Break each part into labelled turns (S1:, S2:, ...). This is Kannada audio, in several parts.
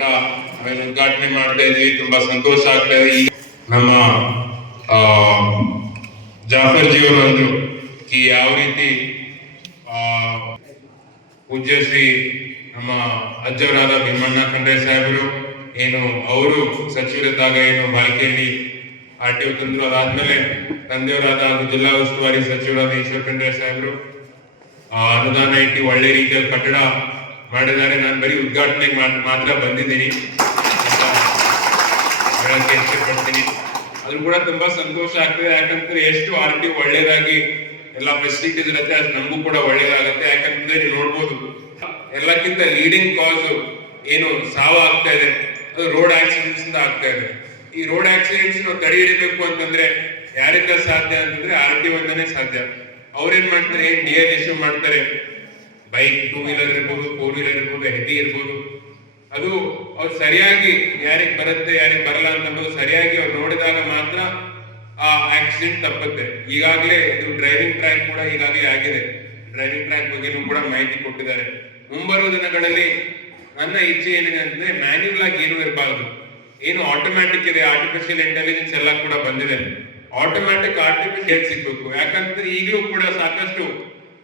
S1: ನಾವೇನು ಉದ್ಘಾಟನೆ ಮಾಡ್ತಾ ಇದ್ವಿ, ತುಂಬಾ ಸಂತೋಷ ಆಗ್ತಾ ಇದೆ. ಈಗ ನಮ್ಮ ಜಾಫರ್ ಜಿ ಅವರು ಅಂದ್ರು ಈ ಯಾವ ರೀತಿ ಪೂಜ್ಯ ಶ್ರೀ ನಮ್ಮ ಅಜ್ಜವರಾದ ಭೀಮಣ್ಣ ಖಂಡ್ರೆ ಸಾಹೇಬರು, ಏನು ಅವರು ಸಚಿವರಿದ್ದಾಗ ಏನು ಬಾಲ್ಕಿಯಲ್ಲಿ ಆರ್ ಟಿ ತಂದ್ರು ಅದಾದ್ಮೇಲೆ ತಂದೆಯವರಾದ ಜಿಲ್ಲಾ ಉಸ್ತುವಾರಿ ಸಚಿವರಾದ ಈಶ್ವರ್ ಖಂಡ್ರೆ ಸಾಹೇಬರು ಅನುದಾನ ಇಟ್ಟು ಒಳ್ಳೆ ರೀತಿಯ ಕಟ್ಟಡ ಮಾಡಿದ್ದಾರೆ. ನಾನು ಬರೀ ಉದ್ಘಾಟನೆ ಮಾತ್- ಮಾತ್ರ ಬಂದಿದ್ದೀನಿ. ಹೇಳಕ್ಕೆ ಇಷ್ಟಪಡ್ತೀನಿ. ಅದು ಕೂಡ ತುಂಬಾ ಸಂತೋಷ ಆಗ್ತದೆ. ಯಾಕಂದ್ರೆ ಎಷ್ಟು ಆರ್ ಟಿ ಒಳ್ಳೇದಾಗಿ ಎಲ್ಲ ಫೆಸಿಲಿಟೀಸ್ ಇರುತ್ತೆ, ಅದು ನಮಗೂ ಕೂಡ ಒಳ್ಳೇದಾಗುತ್ತೆ. ಯಾಕಂದ್ರೆ ನೀವು ನೋಡ್ಬೋದು, ಎಲ್ಲಕ್ಕಿಂತ ಲೀಡಿಂಗ್ ಕಾಸ್ ಏನು ಸಾವ ಆಗ್ತಾ ಇದೆ. ಅದು ರೋಡ್ ಆಕ್ಸಿಡೆಂಟ್ಸ್ ಇಂದ ಆಗ್ತಾ ಇದೆ. ಈ ರೋಡ್ ಆಕ್ಸಿಡೆಂಟ್ಸ್ ನಾವು ತಡೆ ಅಂತಂದ್ರೆ ಯಾರಿಂದ ಸಾಧ್ಯ ಅಂತಂದ್ರೆ ಆರ್ ಟಿ ಒಂದನೇ ಸಾಧ್ಯ. ಅವ್ರೇನ್ ಮಾಡ್ತಾರೆ? ಏನ್ ಡಿ ಇಶ್ಯೂ ಮಾಡ್ತಾರೆ. ಬೈಕ್ ಟೂ ವೀಲರ್ ಇರ್ಬೋದು ಫೋರ್ ವೀಲರ್ ಇರ್ಬೋದು ಹೆವಿ ಇರ್ಬೋದು. ಅದು ಅವ್ರು ಸರಿಯಾಗಿ ಯಾರಿಗೆ ಬರುತ್ತೆ, ಯಾರಿಗೆ ಬರಲ್ಲ ಅನ್ನೋದು ಸರಿಯಾಗಿ ಅವ್ರು ನೋಡಿದಾಗ ಮಾತ್ರ ಆ ಆಕ್ಸಿಡೆಂಟ್ ತಪ್ಪುತ್ತೆ. ಈಗಾಗಲೇ ಇದು ಡ್ರೈವಿಂಗ್ ಟ್ರ್ಯಾಕ್ ಕೂಡ ಈಗಾಗಲೇ ಆಗಿದೆ. ಡ್ರೈವಿಂಗ್ ಟ್ರ್ಯಾಕ್ ಬಗ್ಗೆನೂ ಕೂಡ ಮಾಹಿತಿ ಕೊಟ್ಟಿದ್ದಾರೆ. ಮುಂಬರುವ ದಿನಗಳಲ್ಲಿ ನನ್ನ ಇಚ್ಛೆ ಏನಿದೆ ಅಂದ್ರೆ ಮ್ಯಾನ್ಯುವಲ್ ಆಗಿ ಏನು ಇರಬಾರ್ದು. ಏನು ಆಟೋಮ್ಯಾಟಿಕ್ ಇದೆ ಆರ್ಟಿಫಿಷಿಯಲ್ ಇಂಟೆಲಿಜೆನ್ಸ್ ಎಲ್ಲ ಕೂಡ ಬಂದಿದೆ. ಆಟೋಮ್ಯಾಟಿಕ್ ಆರ್ಟಿಫಿಷಿಯಲ್ ಸಿಗ್ಬೇಕು. ಯಾಕಂದ್ರೆ ಈಗಲೂ ಕೂಡ ಸಾಕಷ್ಟು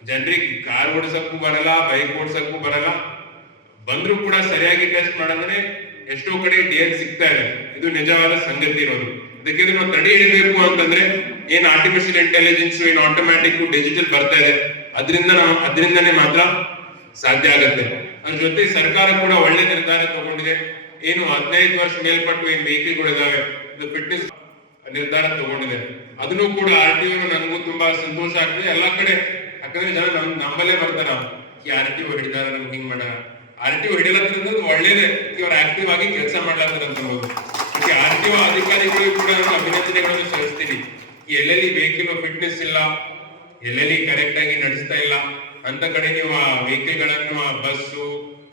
S1: ಜನರಿಗೆ ಕಾರ್ ಓಡಿಸಕ್ಕೂ ಬರಲ್ಲ ಬೈಕ್ ಓಡಿಸಕ್ಕೂ ಬರಲ್ಲ. ಬಂದ್ರು ಕೂಡ ಸರಿಯಾಗಿ ಟೆಸ್ಟ್ ಮಾಡಂದ್ರೆ ಎಷ್ಟೋ ಕಡೆ ಡಿಎಲ್ ಸಿಗ್ತಾ ಇದೆ. ಇದು ನಿಜವಾದ ಸಂಗತಿ ಇರೋದು. ಅದಕ್ಕೆ ನಾವು ತಡೆ ಹಿಡಿಬೇಕು ಅಂತಂದ್ರೆ ಏನ್ ಆರ್ಟಿಫಿಷಿಯಲ್ ಇಂಟೆಲಿಜೆನ್ಸ್ ಏನ್ ಆಟೋಮ್ಯಾಟಿಕ್ ಡಿಜಿಟಲ್ ಬರ್ತಾ ಇದೆ, ಅದರಿಂದ ನಾವು, ಅದರಿಂದನೇ ಮಾತ್ರ ಸಾಧ್ಯ ಆಗುತ್ತೆ. ಅದ್ರ ಜೊತೆ ಸರ್ಕಾರ ಕೂಡ ಒಳ್ಳೆ ನಿರ್ಧಾರ ತಗೊಂಡಿದೆ. ಏನು ಹದಿನೈದು ವರ್ಷ ಮೇಲ್ಪಟ್ಟು ಏನ್ ವೆಹಿಕಲ್ಗಳಿದಾವೆ ಇದು ಫಿಟ್ನೆಸ್ ನಿರ್ಧಾರ ತಗೊಂಡಿದೆ. ಅದನ್ನು ಕೂಡ ಆರ್ ಟಿ ನನಗೂ ತುಂಬಾ ಸಂತೋಷ ಆಗ್ತದೆ. ಎಲ್ಲಾ ಕಡೆ ಯಾಕಂದ್ರೆ ಜನ ನಮ್ ನಮ್ಮಲ್ಲೇ ಬರ್ತಾರ. ಟಿ ಹಿಡಿದಾರ, ನಮ್ಗೆ ಹಿಂಗ್ ಮಾಡ ಆರ್ ಟಿ ಹಿಡಿಲತ್ತಂದ್ರೆ ಒಳ್ಳೇದೇ. ಇವ್ರು ಆಕ್ಟಿವ್ ಆಗಿ ಕೆಲಸ ಮಾಡ್ಲತ್ತಾರ ಅಂತ ಟಿ ಅಧಿಕಾರಿಗಳಿಗೂ ಕೂಡ ನಾನು ಅಭಿನಂದನೆಗಳನ್ನು ಸಲ್ಲಿಸ್ತೀನಿ. ಎಲ್ಲೆಲ್ಲಿ ವೆಹಿಕಲ್ ಫಿಟ್ನೆಸ್ ಇಲ್ಲ, ಎಲ್ಲೆಲ್ಲಿ ಕರೆಕ್ಟ್ ಆಗಿ ನಡೆಸ್ತಾ ಇಲ್ಲ, ಅಂತ ಕಡೆ ನೀವು ಆ ವೆಹಿಕಲ್ಗಳನ್ನು, ಆ ಬಸ್ಸು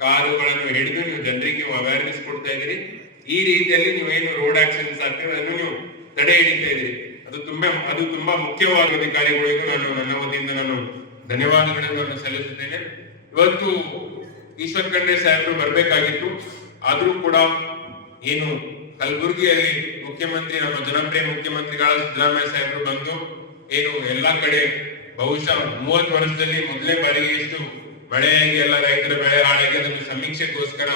S1: ಕಾರುಗಳನ್ನು ಹಿಡಿದು ನೀವು ಜನರಿಗೆ ನೀವು ಅವೇರ್ನೆಸ್ ಕೊಡ್ತಾ ಇದ್ದೀರಿ. ಈ ರೀತಿಯಲ್ಲಿ ನೀವೇನು ರೋಡ್ ಆಕ್ಸಿಡೆಂಟ್ಸ್ ಆಗ್ತದೆ ಅದನ್ನು ನೀವು ತಡೆ ಹಿಡಿತಾ ಇದ್ದೀರಿ. ಅದು ತುಂಬಾ ಅದು ತುಂಬಾ ಮುಖ್ಯವಾದ ಅಧಿಕಾರಿಗಳಿಗೂ ನಾನು, ನನ್ನ ವತಿಯಿಂದ ನಾನು ಧನ್ಯವಾದಗಳನ್ನು ನಾನು ಸಲ್ಲಿಸುತ್ತೇನೆ. ಇವತ್ತು ಈಶ್ವರ್ ಖಂಡ್ರೆ ಸಾಹೇಬರು ಬರಬೇಕಾಗಿತ್ತು. ಆದರೂ ಕೂಡ ಏನು ಕಲಬುರಗಿಯಲ್ಲಿ ಮುಖ್ಯಮಂತ್ರಿ, ನಮ್ಮ ಜನಪ್ರಿಯ ಮುಖ್ಯಮಂತ್ರಿಗಳ ಸಿದ್ದರಾಮಯ್ಯ ಸಾಹೇಬರು ಬಂದು ಏನು ಎಲ್ಲಾ ಕಡೆ ಬಹುಶಃ ಮೂವತ್ತು ವರ್ಷದಲ್ಲಿ ಮೊದಲನೇ ಬಾರಿಗೆ ಎಷ್ಟು ಮಳೆಯಾಗಿ ಎಲ್ಲ ರೈತರ ಬೆಳೆ ಹಾಳಾಗಿ ಅದನ್ನು ಸಮೀಕ್ಷೆಗೋಸ್ಕರ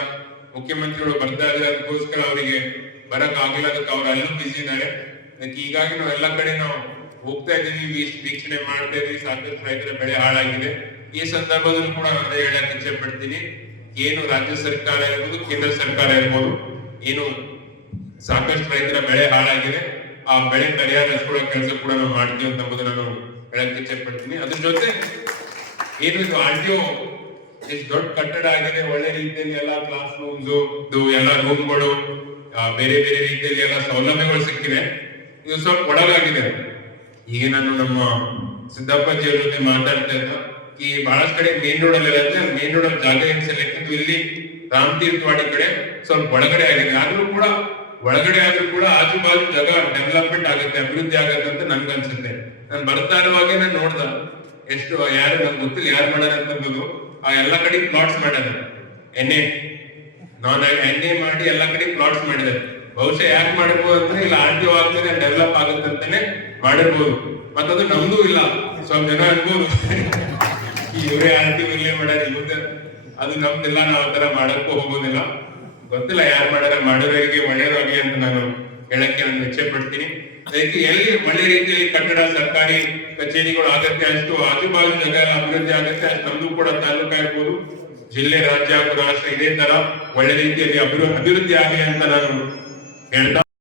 S1: ಮುಖ್ಯಮಂತ್ರಿಗಳು ಬರ್ತಾ ಇದ್ದಾರೆ. ಅದಕ್ಕೋಸ್ಕರ ಅವರಿಗೆ ಬರಕ್ ಆಗಿಲ್ಲ ಅದಕ್ಕೆ ಅವ್ರು ಅಲ್ಲೂ ಬಿಸಿ ಇದ್ದಾರೆ. ಅದಕ್ಕೆ ಹೀಗಾಗಿ ನಾವು ಎಲ್ಲ ಕಡೆ ನಾವು ಹೋಗ್ತಾ ಇದೀವಿ ವೀಕ್ಷ- ವೀಕ್ಷಣೆ ಮಾಡ್ತಾ ಇದೀವಿ ಸಾಕಷ್ಟು ರೈತರ ಬೆಳೆ ಹಾಳಾಗಿದೆ. ಈ ಸಂದರ್ಭದಲ್ಲೂ ಕೂಡ ಅದೇ ಹೇಳಕ್ ಇಚ್ಛೆ ಪಡ್ತೀನಿ ಏನು ರಾಜ್ಯ ಸರ್ಕಾರ ಇರ್ಬೋದು, ಕೇಂದ್ರ ಸರ್ಕಾರ ಇರ್ಬೋದು, ಏನು ಸಾಕಷ್ಟು ರೈತರ ಬೆಳೆ ಹಾಳಾಗಿದೆ. ಆ ಬೆಳೆ ಪರಿಹಾರ ಹಚ್ಕೊಳ್ಳೋ ಕೆಲಸ ಕೂಡ ನಾವು ಮಾಡ್ತೀವಿ ಅಂತ ನಾನು ಹೇಳಕ್ ಇಚ್ಛೆ ಪಡ್ತೀನಿ ಅದ್ರ ಜೊತೆ ಏನು ಇದು ಆರ್ಟಿಒ ಎಷ್ಟು ದೊಡ್ಡ ಕಟ್ಟಡ ಆಗಿದೆ, ಒಳ್ಳೆ ರೀತಿಯಲ್ಲಿ ಎಲ್ಲ ಕ್ಲಾಸ್ ರೂಮ್ಸ್ ಎಲ್ಲ ರೂಮ್ಗಳು ಬೇರೆ ಬೇರೆ ರೀತಿಯಲ್ಲಿ ಎಲ್ಲ ಸೌಲಭ್ಯಗಳು ಸಿಕ್ಕಿದೆ ಇದು ಸ್ವಲ್ಪ ಒಳಗಾಗಿದೆ. ಈಗ ನಾನು ನಮ್ಮ ಸಿದ್ದಪ್ಪಾಜಿ ಅವ್ರ ಜೊತೆ ಮಾತಾಡ್ತಾ ಇದ್ದ. ಈ ಬಹಳಷ್ಟು ಕಡೆ ಮೇನ್ ರೋಡ್ ಅಲ್ಲಿ ಇರುತ್ತೆ ಮೇನ್ ರೋಡ್ ಅಲ್ಲಿ ಜಾಗ ಏನ್ ಸೆಲೆಕ್ಟ್ ಇಲ್ಲಿ ರಾಮ್ ತೀರ್ಥವಾಡಿ ಕಡೆ ಸ್ವಲ್ಪ ಒಳಗಡೆ ಆಗಿದೆ. ಆದ್ರೂ ಕೂಡ ಒಳಗಡೆ ಆದ್ರೂ ಕೂಡ ಆಜು ಬಾಜು ಜಾಗ ಡೆವಲಪ್ಮೆಂಟ್ ಆಗುತ್ತೆ, ಅಭಿವೃದ್ಧಿ ಆಗುತ್ತೆ ಅಂತ ನನ್ಗೆ ಅನ್ಸುತ್ತೆ. ನಾನು ಬರ್ತಾ ಇರುವಾಗ ನಾನು ನೋಡ್ದ. ಎಷ್ಟು, ಯಾರು ನಂಗೆ ಗೊತ್ತಿಲ್ಲ, ಯಾರು ಮಾಡ್ಯಾರ ಅಂತಂದು ಆ ಎಲ್ಲ ಕಡೆ ಪ್ಲಾಟ್ಸ್ ಮಾಡ್ಯಾರ. ಎಣ್ಣೆ, ನಾನ್ ಎಣ್ಣೆ ಮಾಡಿ ಎಲ್ಲ ಕಡೆ ಪ್ಲಾಟ್ಸ್ ಮಾಡಿದ್ದಾರೆ ಬಹುಶಃ ಯಾಕೆ ಮಾಡಬಹುದು ಅಂದ್ರೆ ಇಲ್ಲ ಆರ್ ಟಿ ಆಗ್ತದೆ ಡೆವಲಪ್ ಆಗುತ್ತೆ ಅಂತಾನೆ ಮಾಡಿರ್ಬೋದು. ಮತ್ತದು ನಮ್ದು ಇಲ್ಲ. ಸ್ವಲ್ಪ ಜನ ಅನ್ಬೋದು. ಇವರೇ ಆರ್ ಟಿ ಇಲ್ಲೇ ಮಾಡ್ಯಾರ ಇವ್ರದ್ದು ಅದು ನಮ್ದಿಲ್ಲ, ನಾವು ಆ ತರ ಮಾಡಕ್ಕೂ ಹೋಗೋದಿಲ್ಲ. ಗೊತ್ತಿಲ್ಲ ಯಾರು ಮಾಡ್ಯಾರ, ಮಾಡಿರೋರಿಗೆ ಆಗಲಿ ಅಂತ ನಾನು ಹೇಳಕ್ಕೆ ನಾನು ಇಚ್ಛೆ ಪಡ್ತೀನಿ ಅದಕ್ಕೆ ಎಲ್ಲಿ ಒಳ್ಳೆ ರೀತಿಯಲ್ಲಿ ಕನ್ನಡ ಸರ್ಕಾರಿ ಕಚೇರಿಗಳು ಆಗತ್ತೆ, ಅಷ್ಟು ಆಜುಬಾಜು ಜಾಗ ಎಲ್ಲ ಅಭಿವೃದ್ಧಿ ಆಗತ್ತೆ, ಅಷ್ಟು ನಮ್ದು ಕೂಡ ತಾಲೂಕು ಇರ್ಬೋದು. ಜಿಲ್ಲೆ, ರಾಜ್ಯ ಹಾಗೂ ಇದೇ ತರ ಒಳ್ಳೆ ರೀತಿಯಲ್ಲಿ ಅಭಿವೃದ್ಧಿ ಆಗಲಿ ಅಂತ ನಾನು ಹೇಳ್ತಾ